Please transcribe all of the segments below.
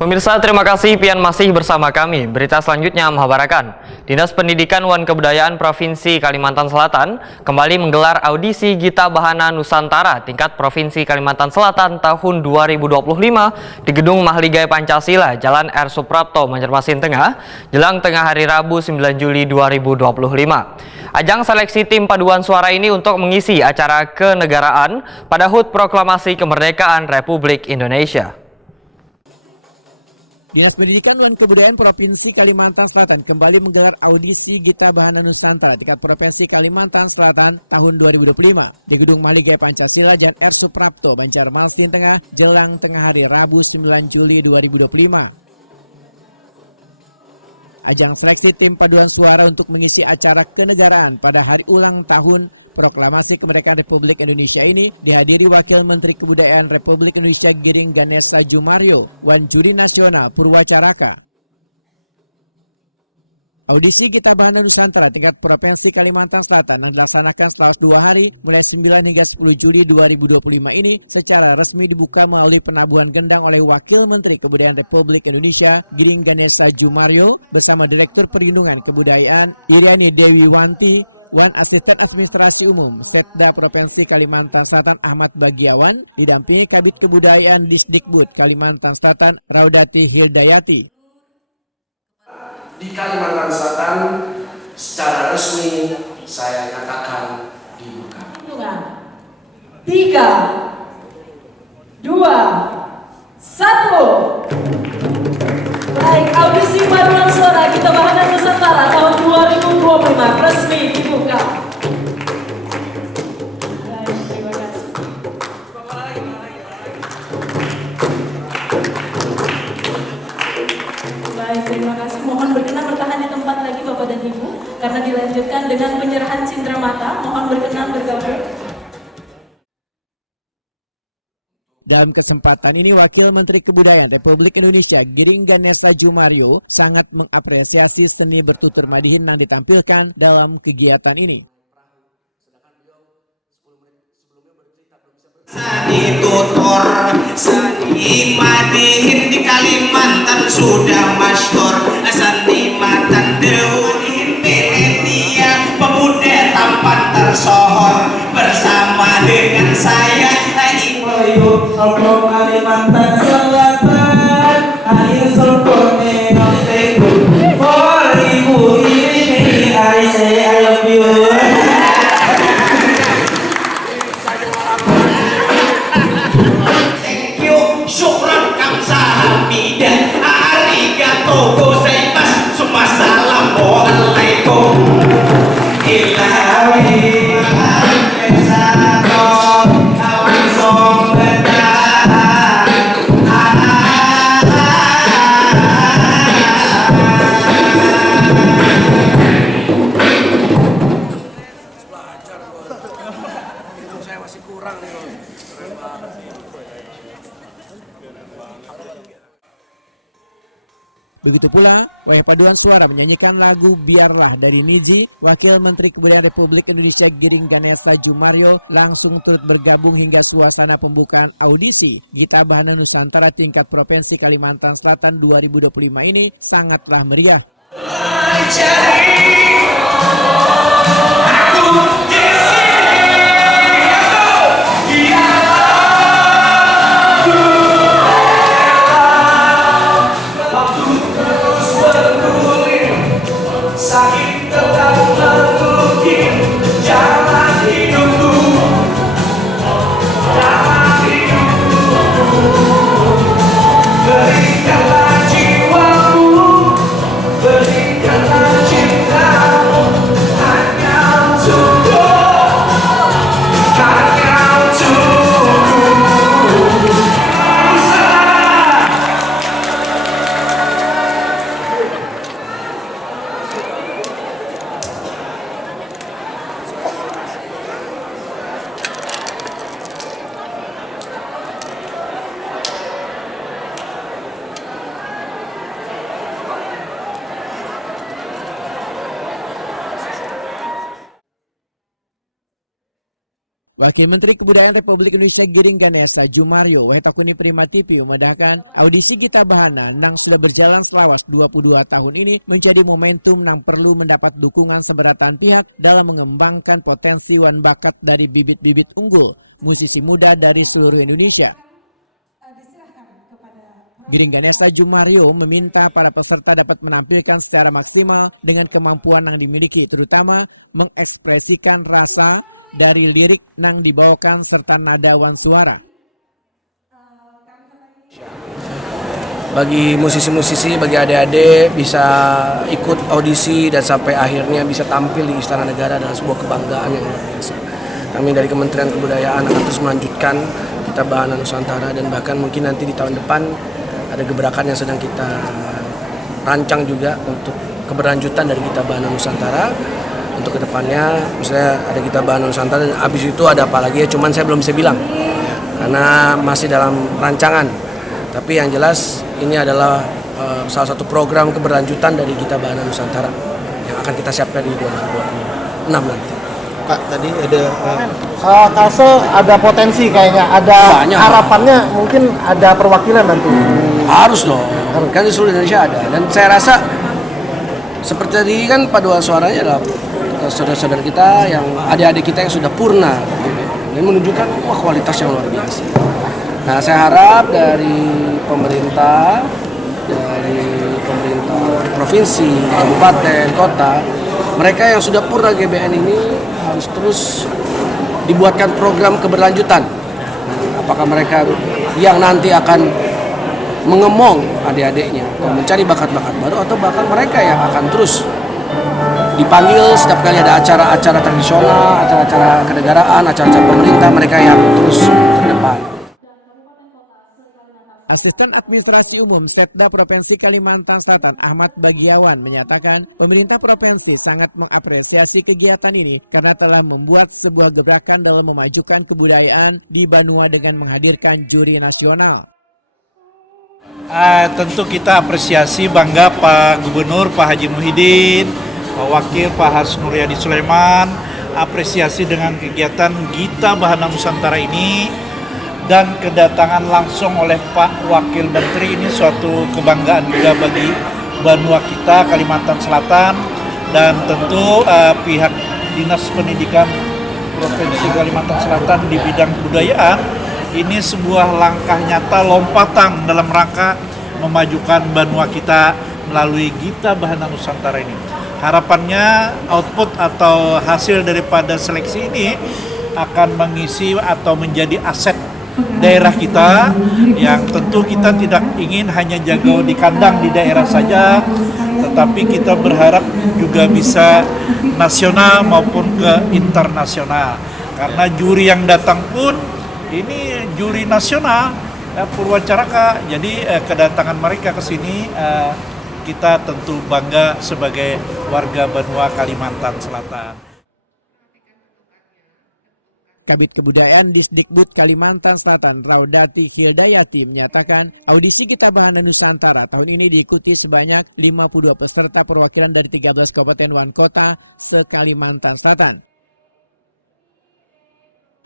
Pemirsa, terima kasih pian masih bersama kami. Berita selanjutnya mengabarkan, Dinas Pendidikan dan Kebudayaan Provinsi Kalimantan Selatan kembali menggelar audisi Gita Bahana Nusantara tingkat Provinsi Kalimantan Selatan tahun 2025 di Gedung Mahligai Pancasila, Jalan R. Suprapto, Banjarmasin Tengah, jelang tengah hari Rabu 9 Juli 2025. Ajang seleksi tim paduan suara ini untuk mengisi acara kenegaraan pada HUT Proklamasi Kemerdekaan Republik Indonesia. Dinas Pendidikan dan Kebudayaan Provinsi Kalimantan Selatan kembali menggelar audisi Gita Bahana Nusantara tingkat Provinsi Kalimantan Selatan tahun 2025 di Gedung Mahligai Pancasila, Jalan R. Suprapto, Banjarmasin Tengah, jelang tengah hari Rabu 9 Juli 2025. Ajang seleksi tim paduan suara untuk mengisi acara kenegaraan pada hari ulang tahun Proklamasi Kemerdekaan Republik Indonesia ini dihadiri Wakil Menteri Kebudayaan Republik Indonesia Giring Ganesa Jumario dan Juri Nasional Purwacaraka. Audisi Gita Bahana Nusantara tingkat Provinsi Kalimantan Selatan yang dilaksanakan selama 2 hari mulai 9 hingga 10 Juli 2025 ini secara resmi dibuka melalui penabuhan gendang oleh Wakil Menteri Kebudayaan Republik Indonesia Giring Ganesa Jumario bersama Direktur Perlindungan Kebudayaan Iriani Dewi Wanti, Wan Asisten Administrasi Umum Setda Provinsi Kalimantan Selatan Ahmad Bagiawan didampingi Kabid Kebudayaan Disdikbud Kalimantan Selatan Raudati Hildayati. Di Kalimantan Selatan secara resmi saya nyatakan dibuka. 3, 2, 1. Baik, audisi paduan suara Gita Bahana Nusantara tahun 2025 resmi dibuka. Baik, terima kasih. Baik, terima kasih. Mohon berkenan bertahan di tempat lagi Bapak dan Ibu, karena dilanjutkan dengan penyerahan cindera mata. Mohon berkenan bergabung. Dalam kesempatan ini, Wakil Menteri Kebudayaan Republik Indonesia Giring Ganesa Jumario sangat mengapresiasi seni bertutur madihin yang ditampilkan dalam kegiatan ini. Seni tutur, seni madihin di Kalimantan sudah masyhur. Seni matan dewan milenial, pemuda tampan tersohor bersama dengan saya. Ibu Kalimantan Selatan, ayo sokone nonteku. For ibu ini, I say I love you. Syukran kamsahamnida, arigato gozaimasu, semua salam alaikum. Ilahi Saya masih kurang nih. Begitu pula, Wahai Paduan Suara menyanyikan lagu Biarlah dari Niji. Wakil Menteri Kebudayaan Republik Indonesia Giring Ganesa Jumario langsung turut bergabung hingga suasana pembukaan audisi Gita Bahana Nusantara tingkat Provinsi Kalimantan Selatan 2025 ini sangatlah meriah. Sakit tetap mengukir jalan hidupku, jalan hidupku. Berikanlah jiwamu, berikan Wakil Menteri Kebudayaan Republik Indonesia Giring Ganesa Jumario Wahetakuni Prima TV memedahkan audisi Gita Bahana nang sudah berjalan selawas 22 tahun ini menjadi momentum nang perlu mendapat dukungan seberatan pihak dalam mengembangkan potensi wan bakat dari bibit-bibit unggul musisi muda dari seluruh Indonesia. Giring Ganesa Jumario meminta para peserta dapat menampilkan secara maksimal dengan kemampuan yang dimiliki, terutama mengekspresikan rasa dari lirik nang dibawakan serta nada wan suara. Bagi musisi-musisi, bagi adik-adik bisa ikut audisi dan sampai akhirnya bisa tampil di Istana Negara adalah sebuah kebanggaan yang luar biasa. Kami dari Kementerian Kebudayaan akan terus melanjutkan Gita Bahana Nusantara dan bahkan mungkin nanti di tahun depan ada gebrakan yang sedang kita rancang juga untuk keberlanjutan dari Gita Bahana Nusantara. Untuk kedepannya, misalnya ada Gita Bahana Nusantara dan abis itu ada apa lagi ya, cuman saya belum bisa bilang karena masih dalam rancangan. Tapi yang jelas ini adalah salah satu program keberlanjutan dari Gita Bahana Nusantara yang akan kita siapkan di 2026 nanti. Pak, tadi ada Kalsel ada potensi kayaknya, ada banyak. Harapannya mungkin ada perwakilan nanti. Harus dong, kan di seluruh Indonesia ada. Dan saya rasa seperti tadi kan paduan suaranya adalah saudara-saudara kita, yang adik-adik kita yang sudah purna gitu. Dan menunjukkan kualitas yang luar biasa. Nah, saya harap dari pemerintah provinsi, kabupaten, kota, mereka yang sudah purna GBN ini harus terus dibuatkan program keberlanjutan. Apakah mereka yang nanti akan mengemong adik-adiknya atau mencari bakat-bakat baru, atau bahkan mereka yang akan terus dipanggil setiap kali ada acara-acara tradisional, acara-acara kenegaraan, acara-acara pemerintah, mereka yang terus ke depan. Asisten Administrasi Umum Setda Provinsi Kalimantan Selatan Ahmad Bagiawan menyatakan pemerintah provinsi sangat mengapresiasi kegiatan ini karena telah membuat sebuah gebrakan dalam memajukan kebudayaan di Banua dengan menghadirkan juri nasional. Tentu kita apresiasi, bangga Pak Gubernur, Pak Haji Muhyiddin, Pak Wakil, Pak Hasnuryadi Sulaiman, apresiasi dengan kegiatan Gita Bahana Nusantara ini, dan kedatangan langsung oleh Pak Wakil Menteri ini suatu kebanggaan juga bagi Banua kita, Kalimantan Selatan, dan tentu pihak Dinas Pendidikan Provinsi Kalimantan Selatan di bidang kebudayaan. Ini sebuah langkah nyata, lompatan dalam rangka memajukan Banua kita melalui Gita Bahana Nusantara ini. Harapannya output atau hasil daripada seleksi ini akan mengisi atau menjadi aset daerah kita, yang tentu kita tidak ingin hanya jago di kandang di daerah saja, tetapi kita berharap juga bisa nasional maupun ke internasional. Karena juri yang datang pun ini juri nasional Purwacaraka, jadi kedatangan mereka ke sini kita tentu bangga sebagai warga Banua Kalimantan Selatan. Kabid Kebudayaan Disdikbud Kalimantan Selatan Raudati Hildayati menyatakan audisi Gita Bahana Nusantara tahun ini diikuti sebanyak 52 peserta perwakilan dari 13 kabupaten wan kota se-Kalimantan Selatan.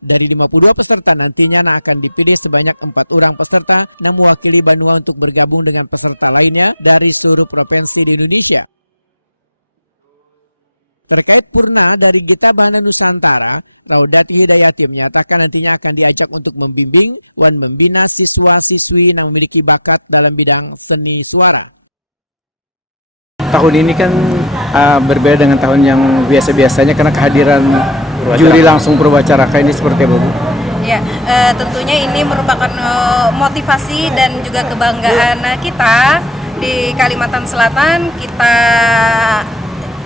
Dari 52 peserta nantinya akan dipilih sebanyak 4 orang peserta yang mewakili Banua untuk bergabung dengan peserta lainnya dari seluruh provinsi di Indonesia. Terkait purna dari Gita Bahana Nusantara, Raudati Hidayati menyatakan nantinya akan diajak untuk membimbing dan membina siswa-siswi yang memiliki bakat dalam bidang seni suara. Tahun ini kan berbeda dengan tahun yang biasa-biasanya karena kehadiran juri langsung Purwacaraka ini seperti apa, Bu? Ya, tentunya ini merupakan motivasi dan juga kebanggaan kita di Kalimantan Selatan. Kita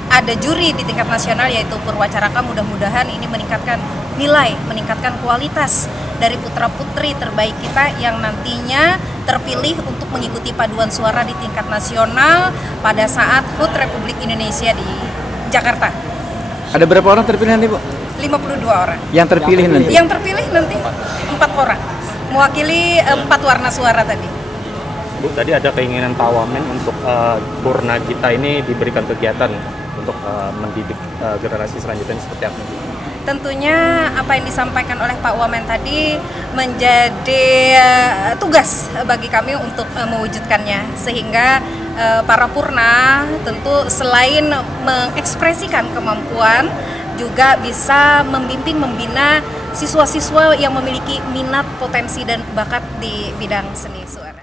ada juri di tingkat nasional yaitu Purwacaraka, mudah-mudahan ini meningkatkan nilai, meningkatkan kualitas dari putra-putri terbaik kita yang nantinya terpilih untuk mengikuti paduan suara di tingkat nasional pada saat HUT Republik Indonesia di Jakarta. Ada berapa orang terpilih nanti, Bu? 52 orang. Yang terpilih nanti? Yang terpilih nanti 4 orang, mewakili 4 warna suara tadi. Bu, tadi ada keinginan Pak Wamen untuk Purna Gita ini diberikan kegiatan untuk mendidik generasi selanjutnya seperti apa? tentunya apa yang disampaikan oleh Pak Wamen tadi menjadi tugas bagi kami untuk mewujudkannya, sehingga para Purna tentu selain mengekspresikan kemampuan juga bisa membimbing, membina siswa-siswa yang memiliki minat, potensi, dan bakat di bidang seni suara.